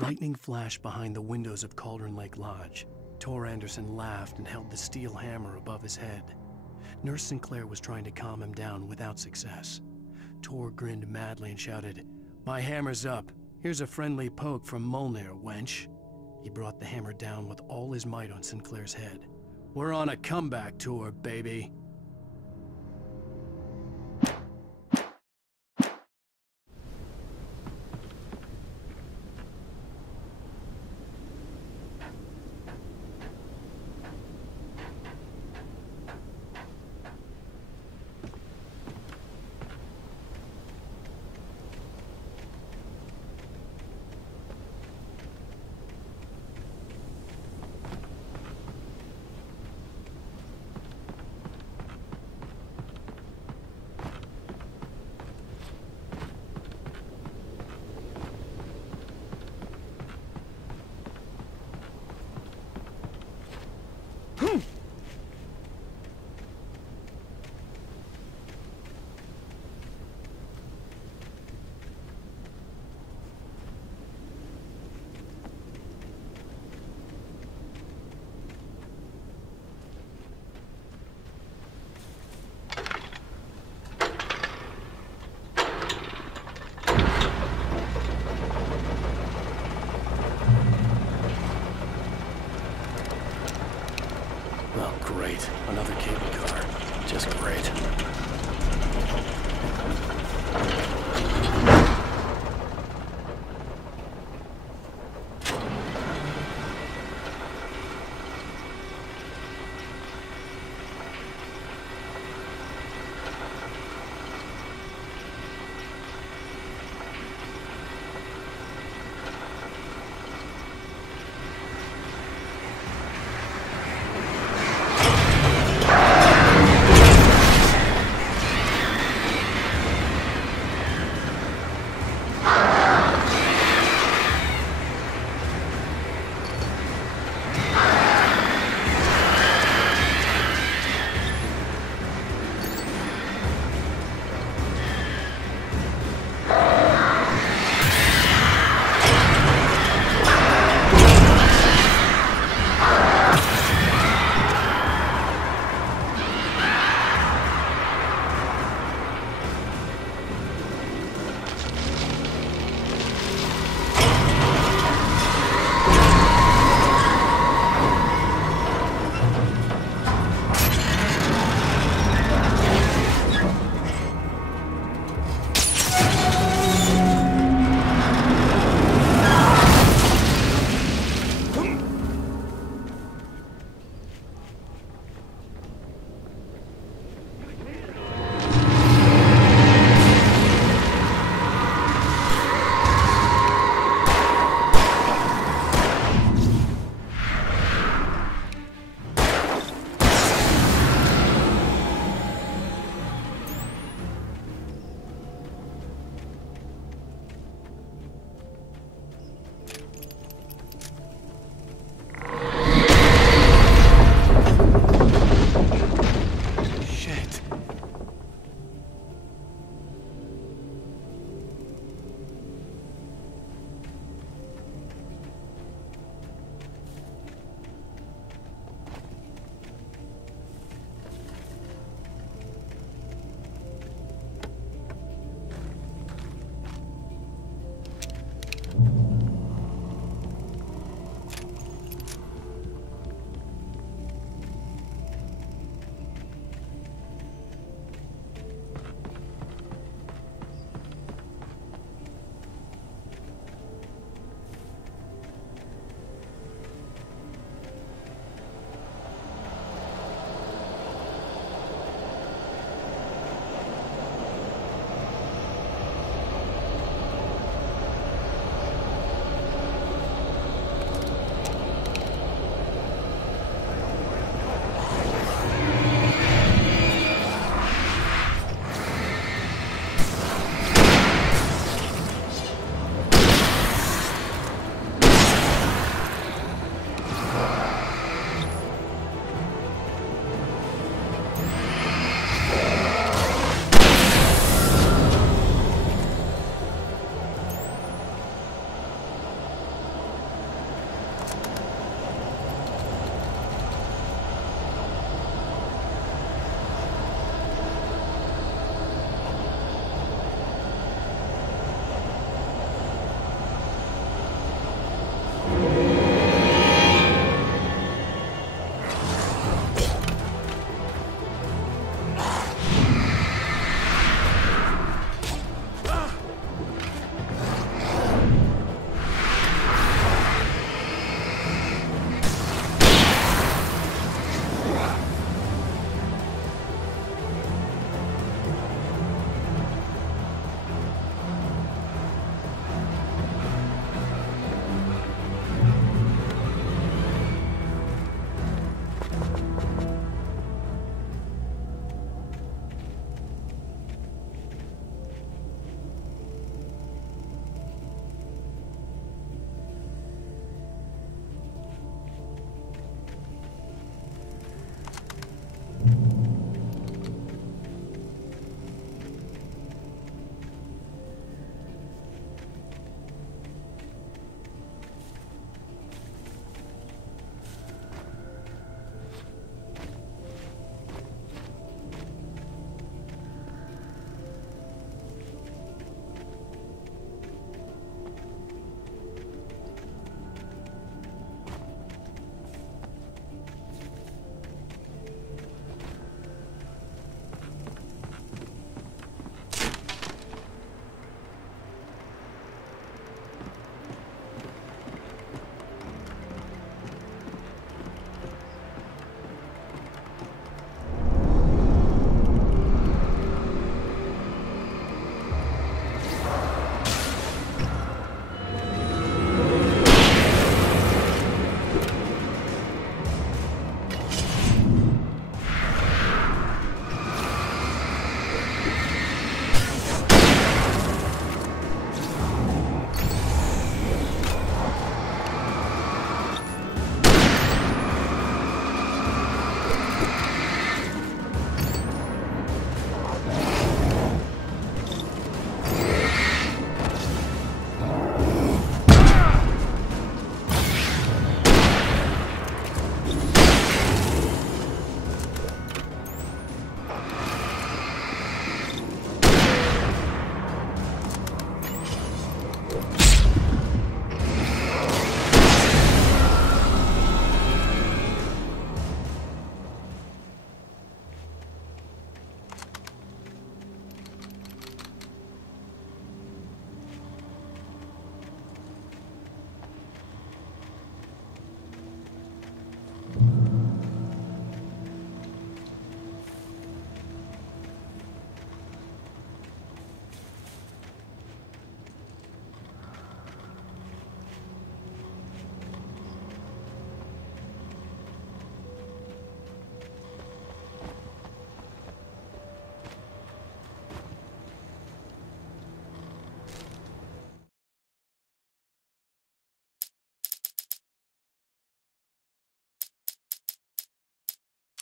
Lightning flashed behind the windows of Cauldron Lake Lodge. Tor Anderson laughed and held the steel hammer above his head. Nurse Sinclair was trying to calm him down without success. Tor grinned madly and shouted, "My hammer's up. Here's a friendly poke from Molnir, wench." He brought the hammer down with all his might on Sinclair's head. "We're on a comeback tour, baby." Great. Another cable car. Just great.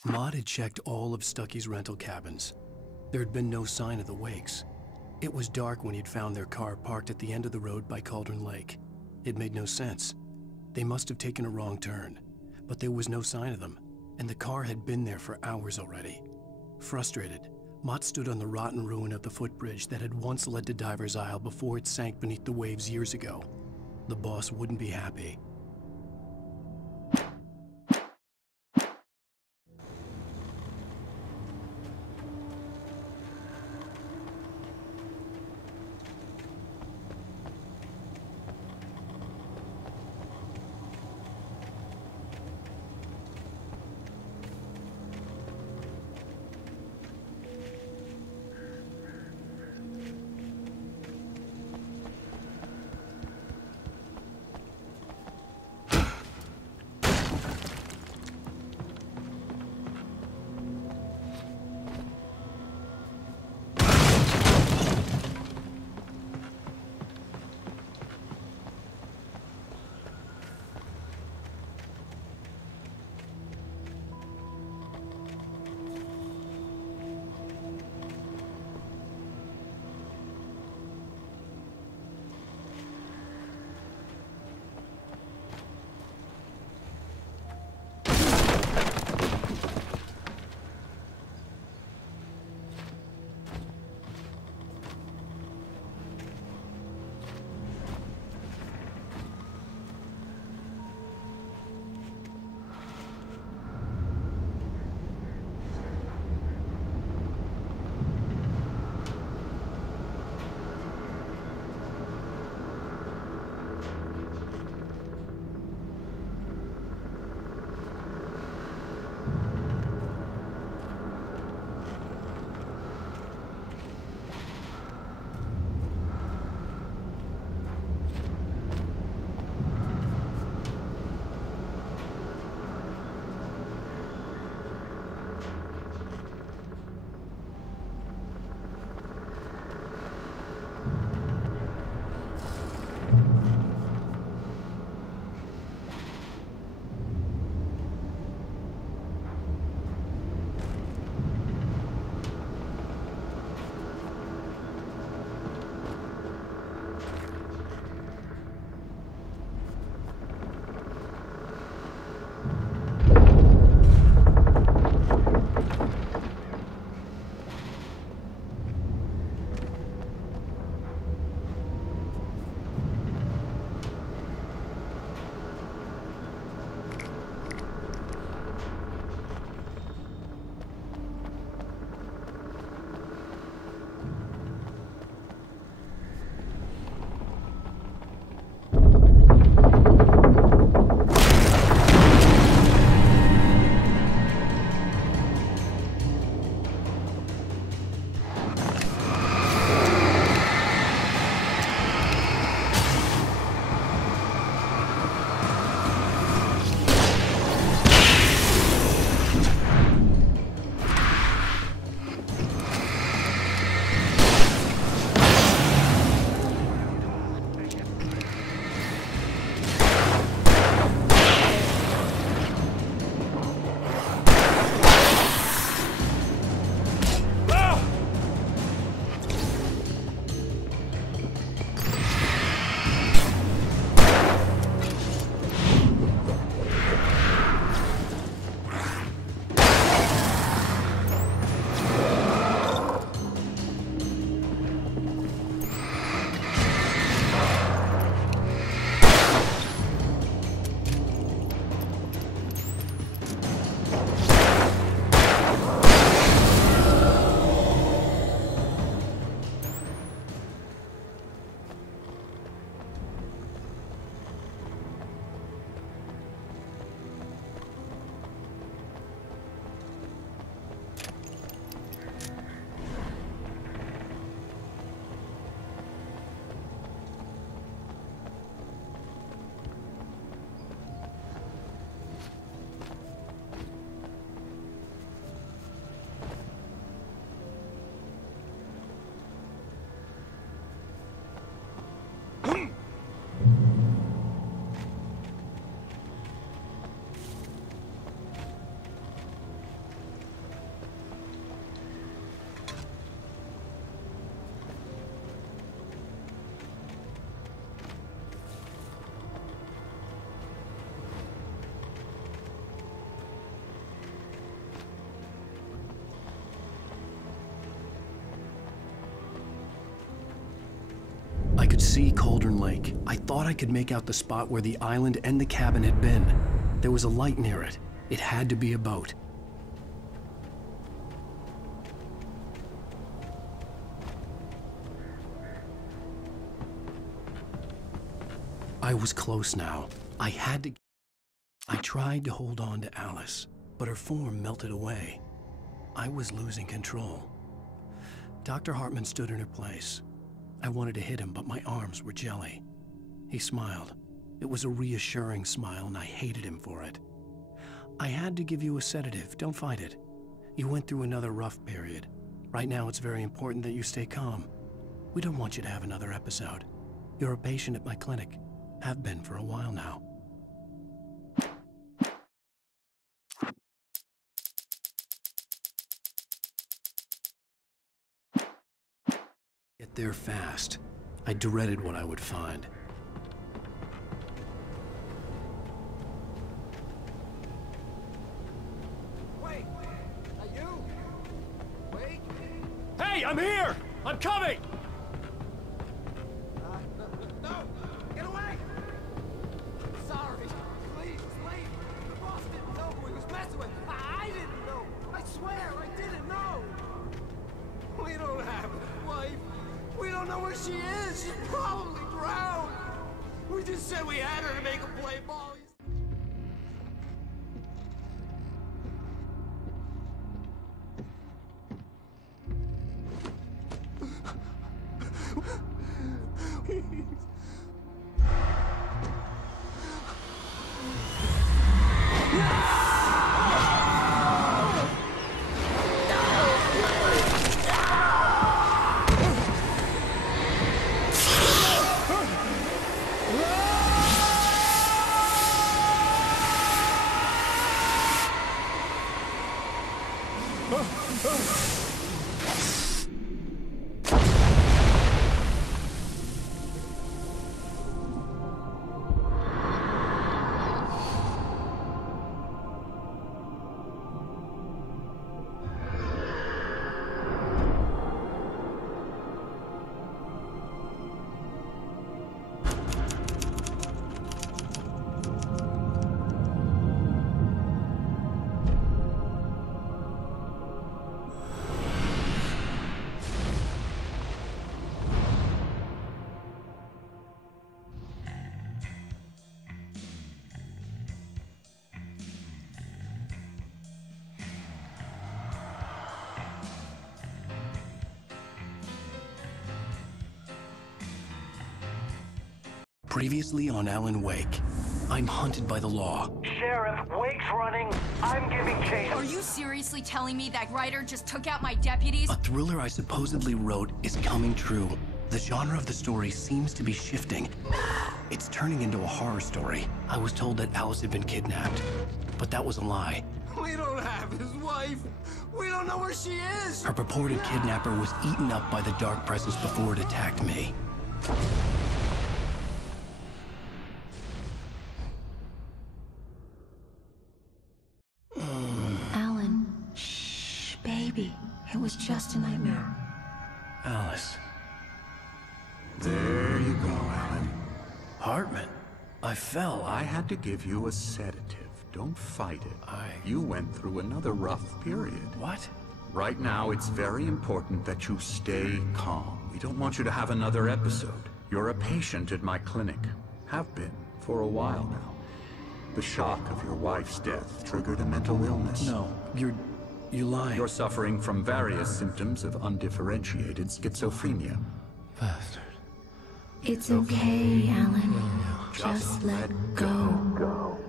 Maud had checked all of Stucky's rental cabins. There had been no sign of the Wakes. It was dark when he'd found their car parked at the end of the road by Cauldron Lake. It made no sense. They must have taken a wrong turn, but there was no sign of them, and the car had been there for hours already. Frustrated, Mott stood on the rotten ruin of the footbridge that had once led to Diver's Isle before it sank beneath the waves years ago. The boss wouldn't be happy. could see Cauldron Lake. I thought I could make out the spot where the island and the cabin had been. There was a light near it. It had to be a boat. I was close now. I tried to hold on to Alice, but her form melted away. I was losing control. Dr. Hartman stood in her place. I wanted to hit him, but my arms were jelly. He smiled. It was a reassuring smile, and I hated him for it. I had to give you a sedative. Don't fight it. You went through another rough period. Right now, it's very important that you stay calm. We don't want you to have another episode. You're a patient at my clinic. Have been for a while now. Get there fast. I dreaded what I would find. Wait! Are you? Wait! Hey, I'm here! I'm coming! No! Get away! Sorry. Please, leave. The boss didn't know who he was messing with. I didn't know. I swear, I didn't know. We don't have a wife. We don't know where she is. She's probably drowned. We just said we had her to make a play ball. Previously on Alan Wake, I'm hunted by the law. Sheriff, Wake's running. I'm giving chase. Are you seriously telling me that writer just took out my deputies? A thriller I supposedly wrote is coming true. The genre of the story seems to be shifting. It's turning into a horror story. I was told that Alice had been kidnapped, but that was a lie. We don't have his wife. We don't know where she is. Her purported kidnapper was eaten up by the dark presence before it attacked me. Alan, shh, baby. It was just a nightmare. Alice. There you go, Alan. Hartman. I fell. I had to give you a sedative. Don't fight it. You went through another rough period. What? Right now, it's very important that you stay calm. We don't want you to have another episode. You're a patient at my clinic. Have been for a while now. The shock of your wife's death triggered a mental illness. No, you lied. You're suffering from various symptoms of undifferentiated schizophrenia. Bastard. It's okay, Alan. Just let go.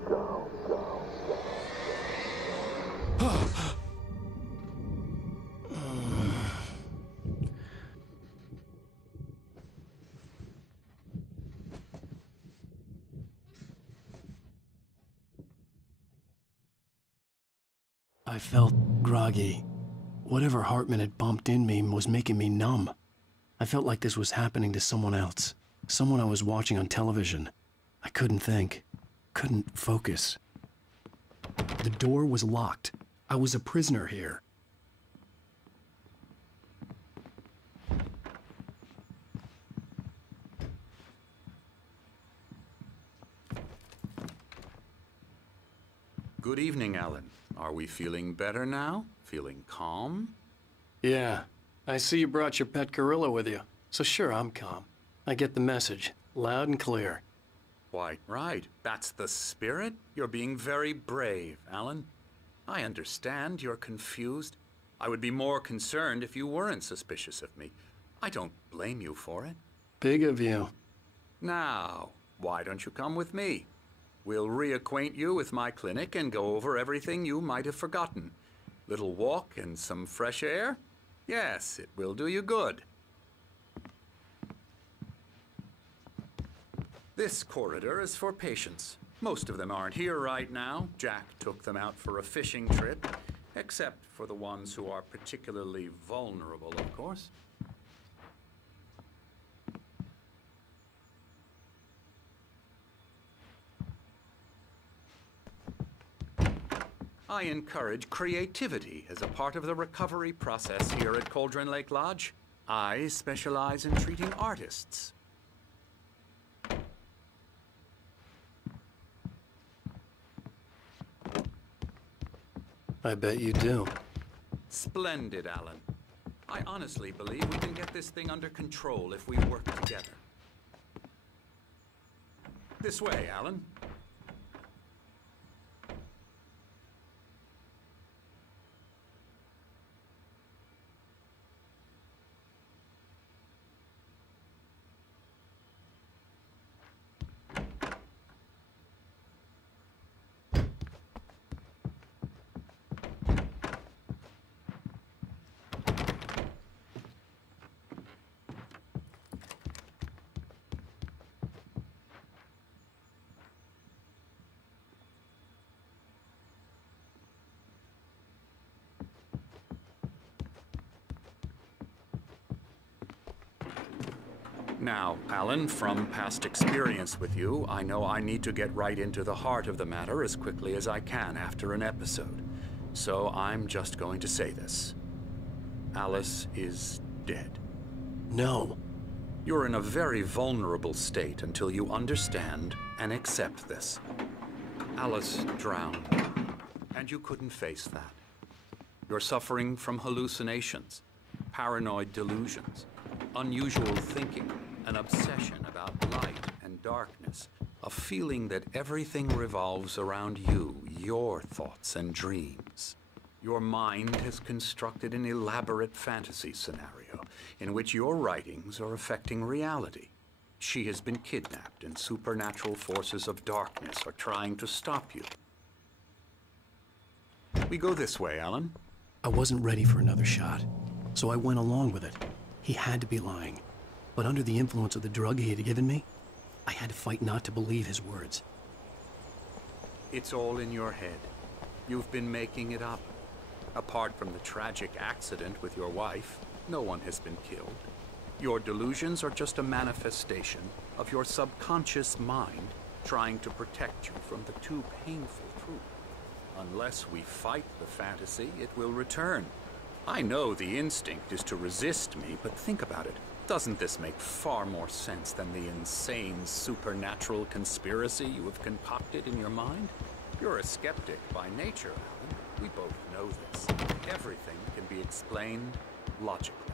I felt groggy. Whatever Hartman had bumped in me was making me numb. I felt like this was happening to someone else. Someone I was watching on television. I couldn't think. Couldn't focus. The door was locked. I was a prisoner here. Good evening, Alan. Are we feeling better now? Feeling calm? Yeah, I see you brought your pet gorilla with you. So sure, I'm calm. I get the message, loud and clear. Quite right. That's the spirit. You're being very brave, Alan. I understand you're confused. I would be more concerned if you weren't suspicious of me. I don't blame you for it. Big of you. Now, why don't you come with me? We'll reacquaint you with my clinic and go over everything you might have forgotten. Little walk and some fresh air? Yes, it will do you good. This corridor is for patients. Most of them aren't here right now. Jack took them out for a fishing trip, except for the ones who are particularly vulnerable, of course. I encourage creativity as a part of the recovery process here at Cauldron Lake Lodge. I specialize in treating artists. I bet you do. Splendid, Alan. I honestly believe we can get this thing under control if we work together. This way, Alan. Now, Alan, from past experience with you, I know I need to get right into the heart of the matter as quickly as I can after an episode. So I'm just going to say this. Alice is dead. No. You're in a very vulnerable state until you understand and accept this. Alice drowned, and you couldn't face that. You're suffering from hallucinations, paranoid delusions, unusual thinking, an obsession about light and darkness, a feeling that everything revolves around you, your thoughts and dreams. Your mind has constructed an elaborate fantasy scenario in which your writings are affecting reality. She has been kidnapped and supernatural forces of darkness are trying to stop you. We go this way, Alan. I wasn't ready for another shot, so I went along with it. He had to be lying. But under the influence of the drug he had given me, I had to fight not to believe his words. It's all in your head. You've been making it up. Apart from the tragic accident with your wife, no one has been killed. Your delusions are just a manifestation of your subconscious mind trying to protect you from the too painful truth. Unless we fight the fantasy, it will return. I know the instinct is to resist me, but think about it. Doesn't this make far more sense than the insane supernatural conspiracy you have concocted in your mind? You're a skeptic by nature, Alan. We both know this. Everything can be explained logically.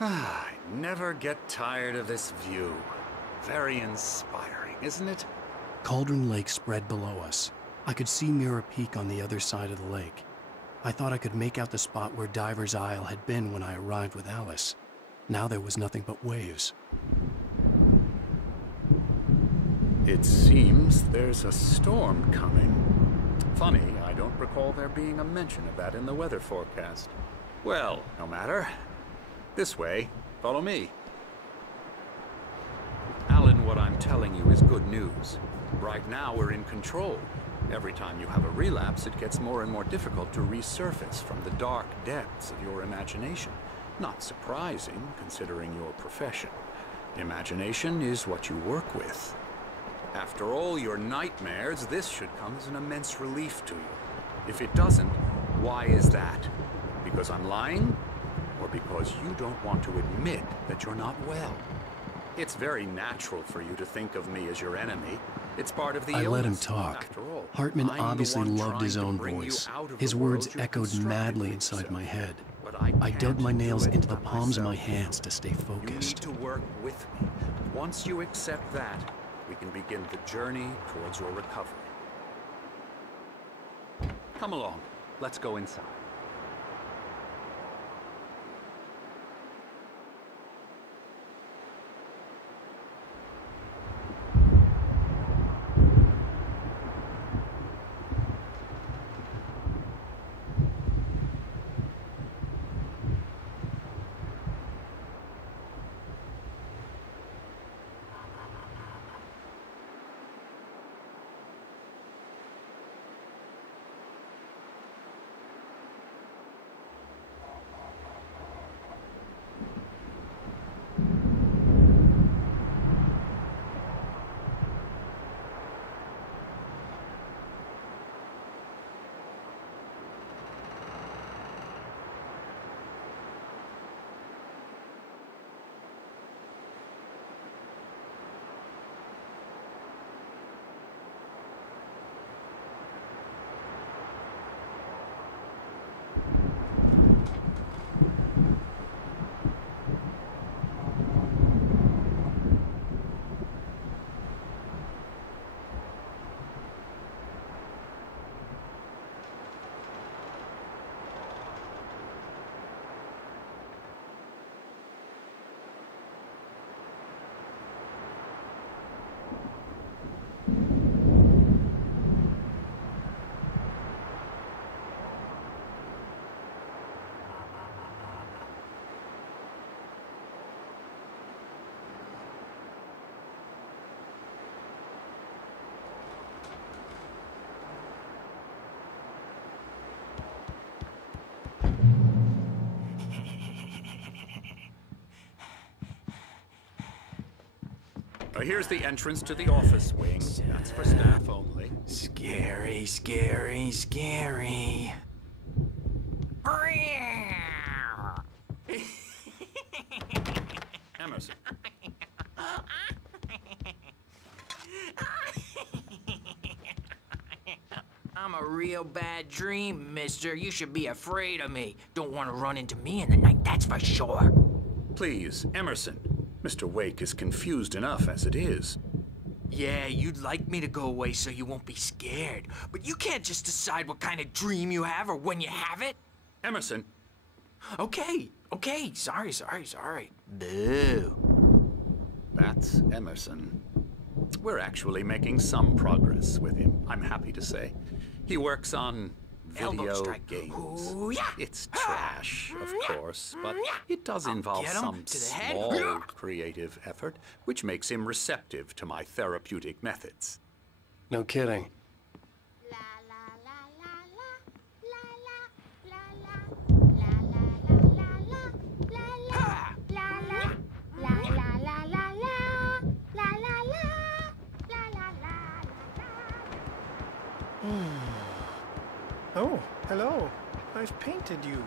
I never get tired of this view. Very inspiring, isn't it? Cauldron Lake spread below us. I could see Mirror Peak on the other side of the lake. I thought I could make out the spot where Diver's Isle had been when I arrived with Alice. Now there was nothing but waves. It seems there's a storm coming. Funny, I don't recall there being a mention of that in the weather forecast. Well, no matter. This way. Follow me. Alan, what I'm telling you is good news. Right now, we're in control. Every time you have a relapse, it gets more and more difficult to resurface from the dark depths of your imagination. Not surprising, considering your profession. Imagination is what you work with. After all your nightmares, this should come as an immense relief to you. If it doesn't, why is that? Because I'm lying? Or because you don't want to admit that you're not well? It's very natural for you to think of me as your enemy. It's part of the illness. I let him talk. After all, Hartman I'm the obviously one loved his trying to own bring you voice. out of His the words world you echoed constructed madly for inside yourself. my head. But I dug my can't nails do it into the by palms of my myself. hands to stay You need focused. to work with me. Once you accept that, we can begin the journey towards your recovery. Come along. Let's go inside. Here's the entrance to the office wing. That's for staff only. Scary, scary, scary. Emerson. I'm a real bad dream, mister. You should be afraid of me. Don't want to run into me in the night, that's for sure. Please, Emerson. Mr. Wake is confused enough as it is. Yeah, you'd like me to go away so you won't be scared. But you can't just decide what kind of dream you have or when you have it. Emerson. Okay. Sorry. Boo. That's Emerson. We're actually making some progress with him, I'm happy to say. He works on Elbow video strike. games. Ooh, yeah. It's trash, of course, but it does involve get 'em some to the head. small creative effort, which makes him receptive to my therapeutic methods. No kidding. Oh, hello. I've painted you.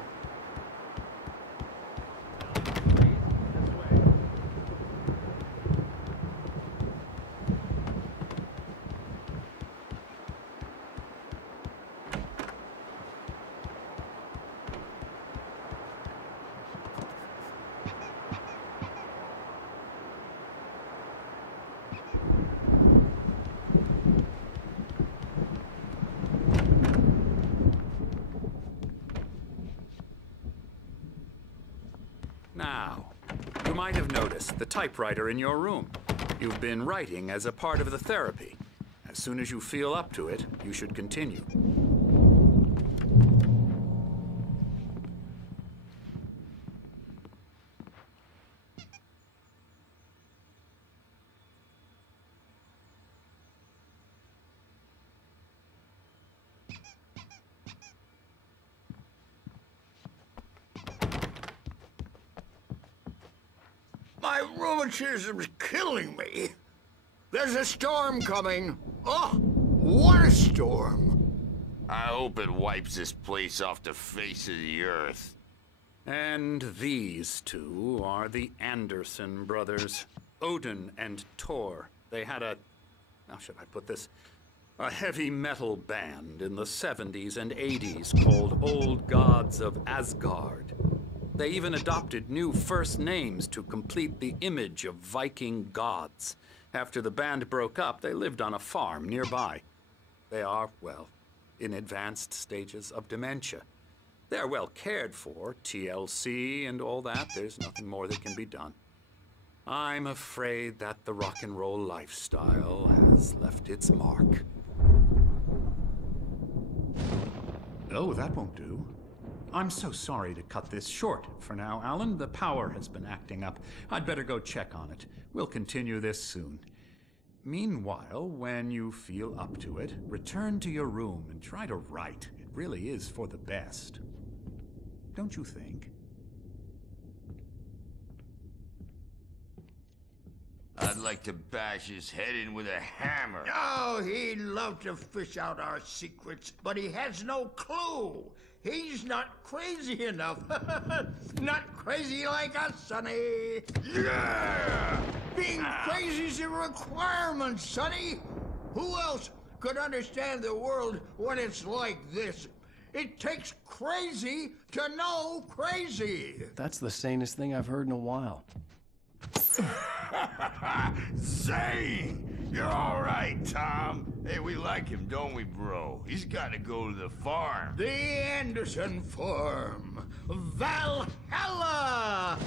Now, you might have noticed the typewriter in your room. You've been writing as a part of the therapy. As soon as you feel up to it, you should continue. My rheumatism's killing me. There's a storm coming. Oh, what a storm. I hope it wipes this place off the face of the earth. And these two are the Anderson brothers, Odin and Thor. They had how should I put this? A heavy metal band in the 70s and 80s called Old Gods of Asgard. They even adopted new first names to complete the image of Viking gods. After the band broke up, they lived on a farm nearby. They are, well, in advanced stages of dementia. They're well cared for, TLC and all that. There's nothing more that can be done. I'm afraid that the rock and roll lifestyle has left its mark. Oh, that won't do. I'm so sorry to cut this short for now, Alan. The power has been acting up. I'd better go check on it. We'll continue this soon. Meanwhile, when you feel up to it, return to your room and try to write. It really is for the best. Don't you think? I'd like to bash his head in with a hammer. Oh, he'd love to fish out our secrets, but he has no clue. He's not crazy enough. Not crazy like us, Sonny. Yeah! Being crazy's a requirement, Sonny. Who else could understand the world when it's like this? It takes crazy to know crazy. That's the sanest thing I've heard in a while. Zane! You're all right, Tom. Hey, we like him, don't we, bro? He's got to go to the farm. The Anderson farm. Valhalla!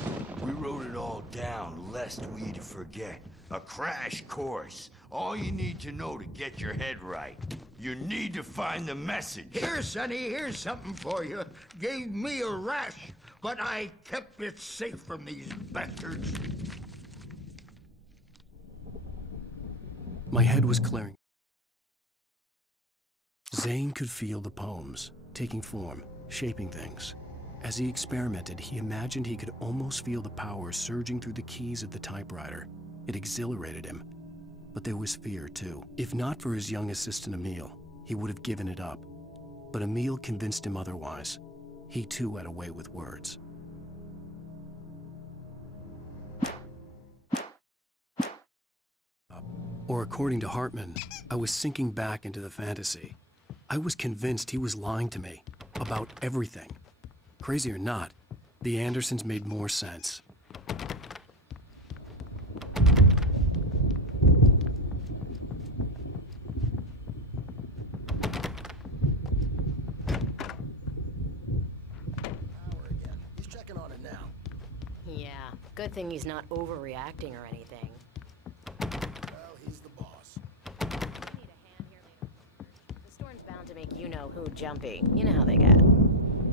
We wrote it all down, lest we'd forget. A crash course. All you need to know to get your head right. You need to find the message. Here, Sonny, here's something for you. Gave me a rash, but I kept it safe from these bastards. My head was clearing. Zane could feel the poems, taking form, shaping things. As he experimented, he imagined he could almost feel the power surging through the keys of the typewriter. It exhilarated him. But there was fear, too. If not for his young assistant, Emil, he would have given it up. But Emil convinced him otherwise. He, too, had a way with words. Or according to Hartman, I was sinking back into the fantasy. I was convinced he was lying to me about everything. Crazy or not, the Andersons made more sense. He's checking on it now. Yeah, good thing he's not overreacting or anything. Make you know who jumpy. You know how they get.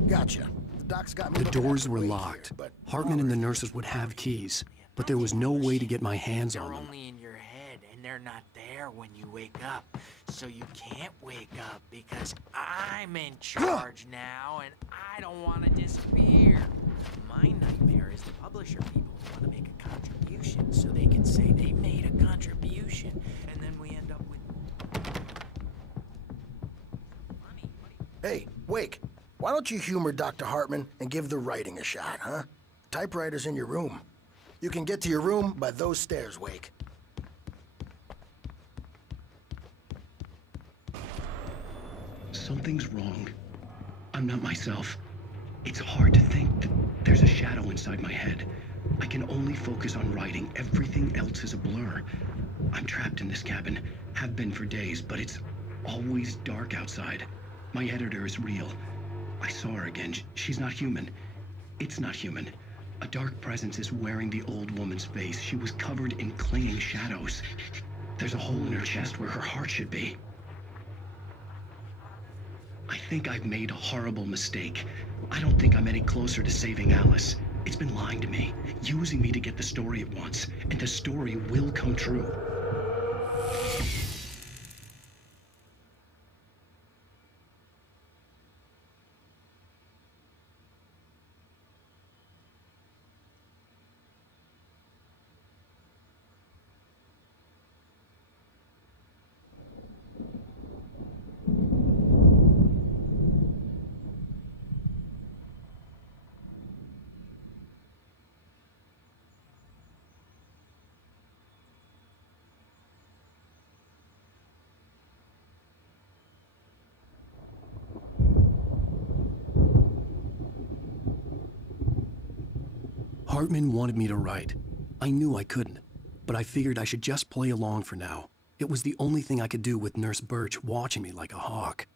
Gotcha. The doc's got me. The doors were locked. Hartman and the nurses would have keys, but there was no way to get my hands on them. They're only in your head, and they're not there when you wake up. So you can't wake up because I'm in charge now, and I don't want to disappear. My nightmare is the publisher people who want to make a contribution so they can say they made a contribution, and then we end up with... Hey, Wake, why don't you humor Dr. Hartman and give the writing a shot, huh? Typewriter's in your room. You can get to your room by those stairs, Wake. Something's wrong. I'm not myself. It's hard to think that there's a shadow inside my head. I can only focus on writing. Everything else is a blur. I'm trapped in this cabin, have been for days, but it's always dark outside. My editor is real. I saw her again. She's not human. It's not human. A dark presence is wearing the old woman's face. She was covered in clinging shadows. There's a hole in her chest where her heart should be. I think I've made a horrible mistake. I don't think I'm any closer to saving Alice. It's been lying to me, using me to get the story it wants, and the story will come true. Hartman wanted me to write. I knew I couldn't, but I figured I should just play along for now. It was the only thing I could do with Nurse Birch watching me like a hawk.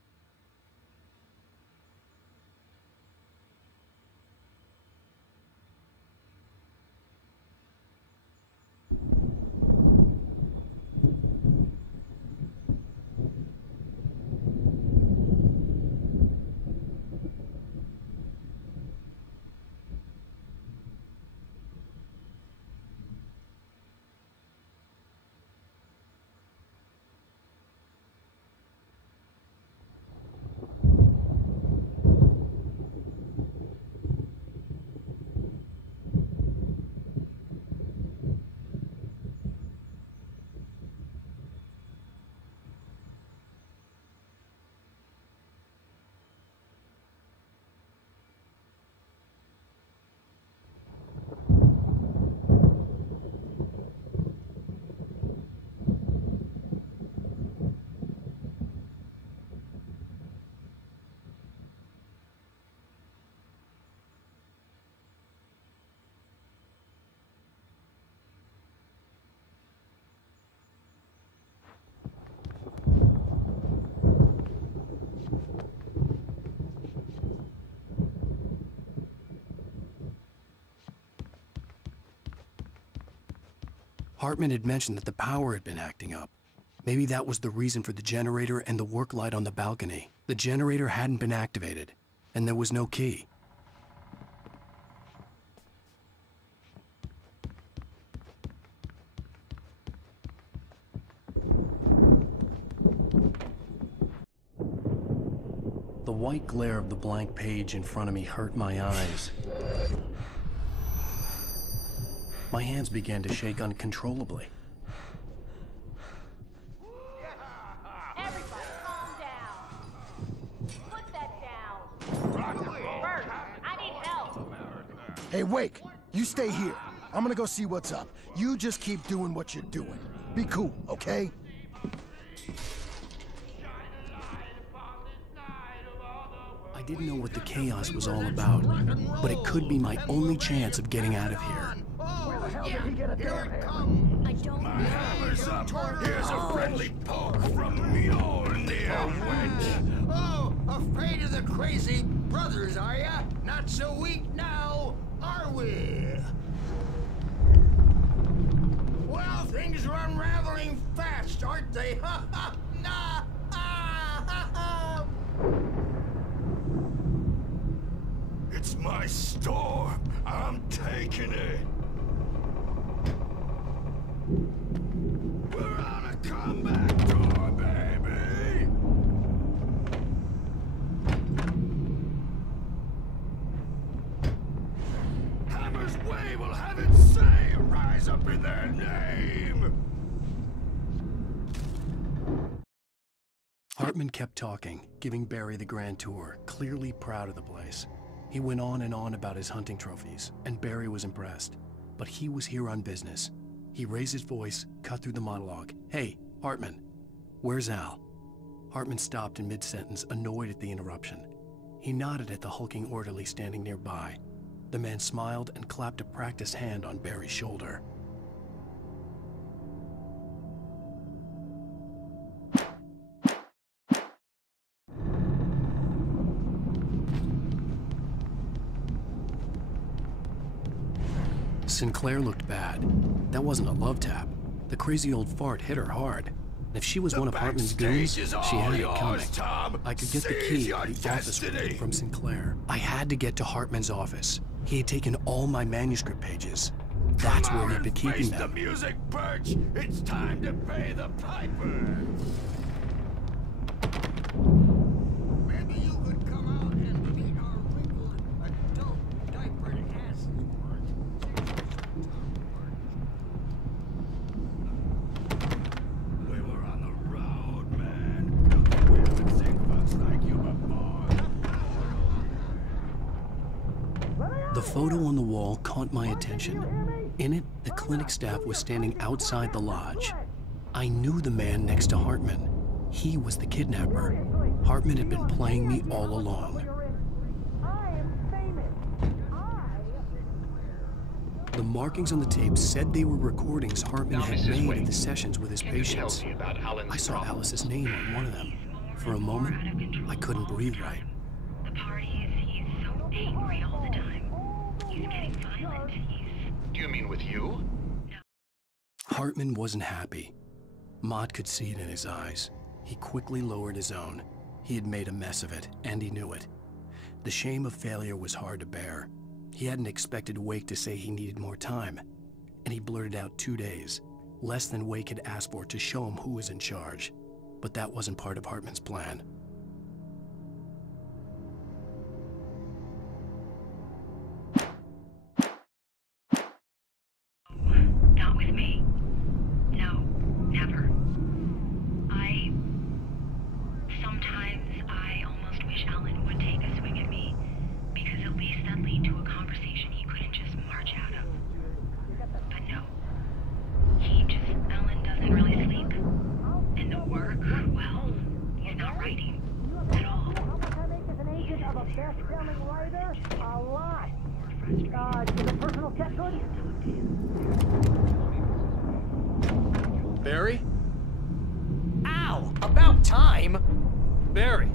Hartman had mentioned that the power had been acting up. Maybe that was the reason for the generator and the work light on the balcony. The generator hadn't been activated, and there was no key. The white glare of the blank page in front of me hurt my eyes. My hands began to shake uncontrollably. Everybody calm down. Put that down. Bert, I need help. Hey, Wake, you stay here. I'm gonna go see what's up. You just keep doing what you're doing. Be cool, okay? I didn't know what the chaos was all about, but it could be my only chance of getting out of here. I don't My hammer's up. Here's a friendly poke from Mjolnir, wench. Oh, afraid of the crazy brothers, are ya? Not so weak now, are we? Well, things are unraveling fast, aren't they? Ha ha! Nah! Ah, ha, ha. It's my storm. I'm taking it. We're on a comeback tour, baby! Hammer's Way will have its say rise up in their name! Hartman kept talking, giving Barry the grand tour, clearly proud of the place. He went on and on about his hunting trophies, and Barry was impressed. But he was here on business. He raised his voice, cut through the monologue. Hey, Hartman, where's Al? Hartman stopped in mid-sentence, annoyed at the interruption. He nodded at the hulking orderly standing nearby. The man smiled and clapped a practiced hand on Barry's shoulder. Sinclair looked bad. That wasn't a love tap. The crazy old fart hit her hard. And if she was one of Hartman's goons, she had it coming. I could get the key to the office room from Sinclair. I had to get to Hartman's office. He had taken all my manuscript pages. That's where he'd been keeping them. The music, Birch! It's time to pay the piper! Maybe you could come out and beat our wrinkled, adult, diapered asses for us. We were on the road, man. We haven't seen folks like you before. The photo on the wall caught my attention. In it, the clinic staff was standing outside the lodge. I knew the man next to Hartman. He was the kidnapper. Hartman had been playing me all along. The markings on the tape said they were recordings Hartman Now, had Mrs. made Wade, of the sessions with his can you tell patients. me about Alan's I saw problems? Alice's name on one of them. For a moment, I couldn't breathe right. The parties, he's so angry all the time. He's getting violent. Do you mean with you? Hartman wasn't happy. Maude could see it in his eyes. He quickly lowered his own. He had made a mess of it, and he knew it. The shame of failure was hard to bear. He hadn't expected Wake to say he needed more time, and he blurted out 2 days, less than Wake had asked for to show him who was in charge. But that wasn't part of Hartman's plan. Not with me. No, never. Sometimes I almost wish Alan would take a swing at me, because at least that'd lead to a conversation he couldn't just march out of. But no. Alan doesn't really sleep. And the work, well, he's not writing at all. Is an agent of a best-selling writer? A lot. Is a personal check good? Barry? Ow! About time! Barry,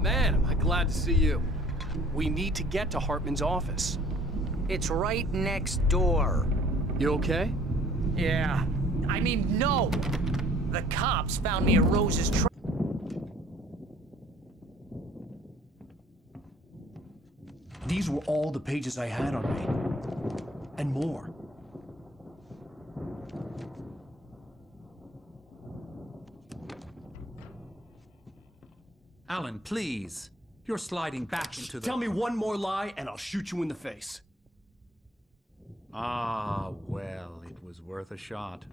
man, am I glad to see you. We need to get to Hartman's office. It's right next door. You okay? Yeah. I mean, no! The cops found me at Rose's truck. These were all the pages I had on me. And more. Alan, please. You're sliding back into the... Tell me one more lie and I'll shoot you in the face. Ah, well, it was worth a shot.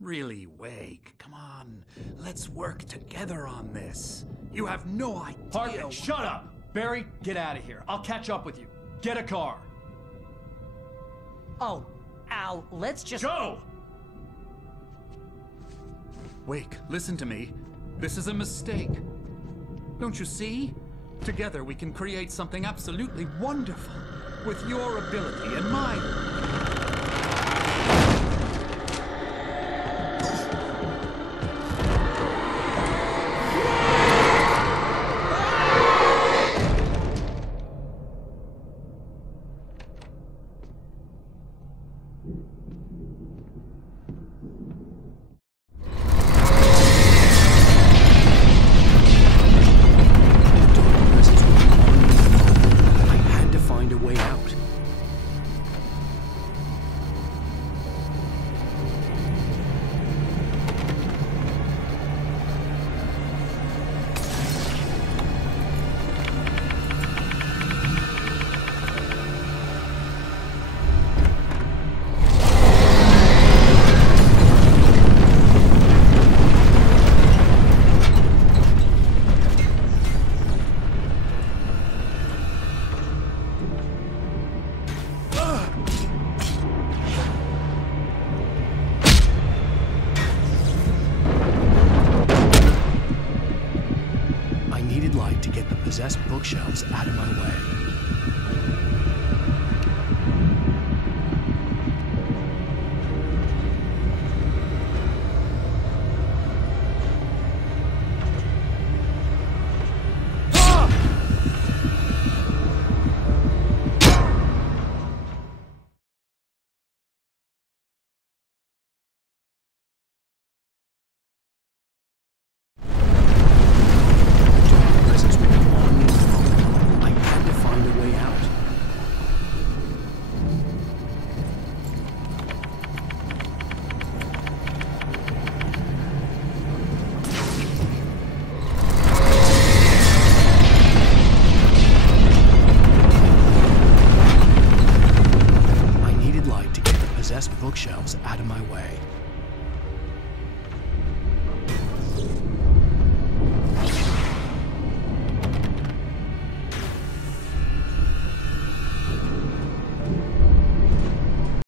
Really, Wake, come on. Let's work together on this. You have no idea... Hartman, shut up! Barry, get out of here. I'll catch up with you. Get a car. Oh, Al, let's just... Go! Wake, listen to me. This is a mistake. Don't you see? Together we can create something absolutely wonderful. With your ability and mine. Possessed bookshelves out of my way. Bookshelves out of my way.